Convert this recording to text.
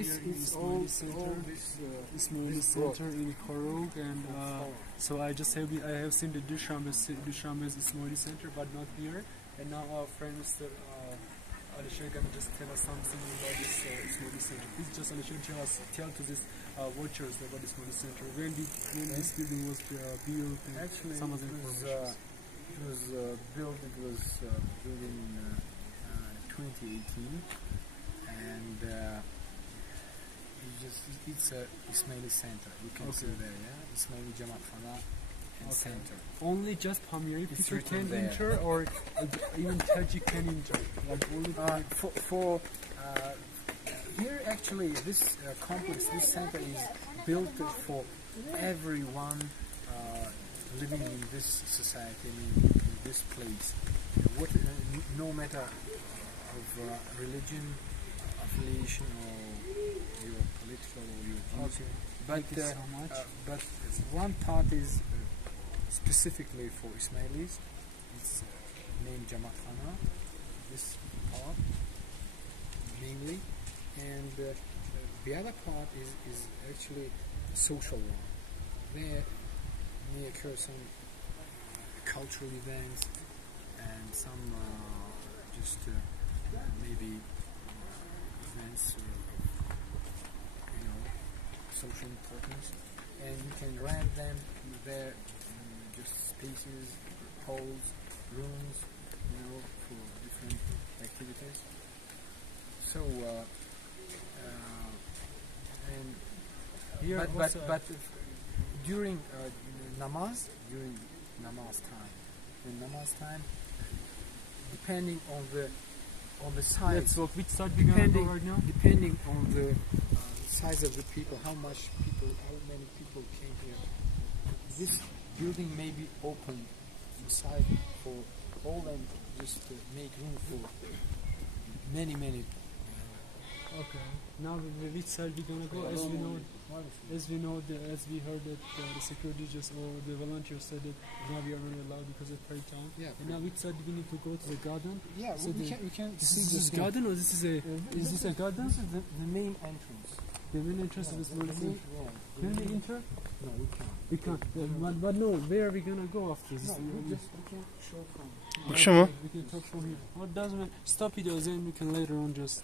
It's all this Ismaili Center in Khorog, and so I have seen the Dushanbe's Ismaili Center, but not here. And now our friend Mr. Alisher gonna just tell us something about this Ismaili Center. Please just Alisher tell to this watchers about this Ismaili Center. When this building was built? Actually, some of the it was built in 2018, and it's a Ismaili Center. You can see there, yeah, Ismaili Jamaat Center. Only just Pamiri people can enter, or even Tajik can enter? Like only for here, actually, this complex, this center is built for everyone living in this society, in this place. No matter of religion, affiliation, or your political or your views. Thank you so much. But one part is specifically for Ismailis. It's named Jamaat Khana, this part mainly, and the other part is actually social one. There may occur some cultural events and some just maybe events of social importance, and you can rent them there. Just spaces, halls, rooms, for different activities. So, and here but during namaz time, depending on the size. Let's look which side we're gonna go right now. Depending on the size of the people, how many people came here. This building may be open inside for all, and just to make room for many. Okay. Now which side we gonna go? As we heard that the security or the volunteers said that now we are not allowed because of prayer time. Yeah. And now which side do we need to go to the garden? Yeah. So we can see this garden, or this is a this a garden? This is the main entrance. The main entrance of this building. Can we enter? No, we can't. We can't. But no, where are we gonna go after this? We can show from. We can talk from here. What doesn't stop it, then we can later on just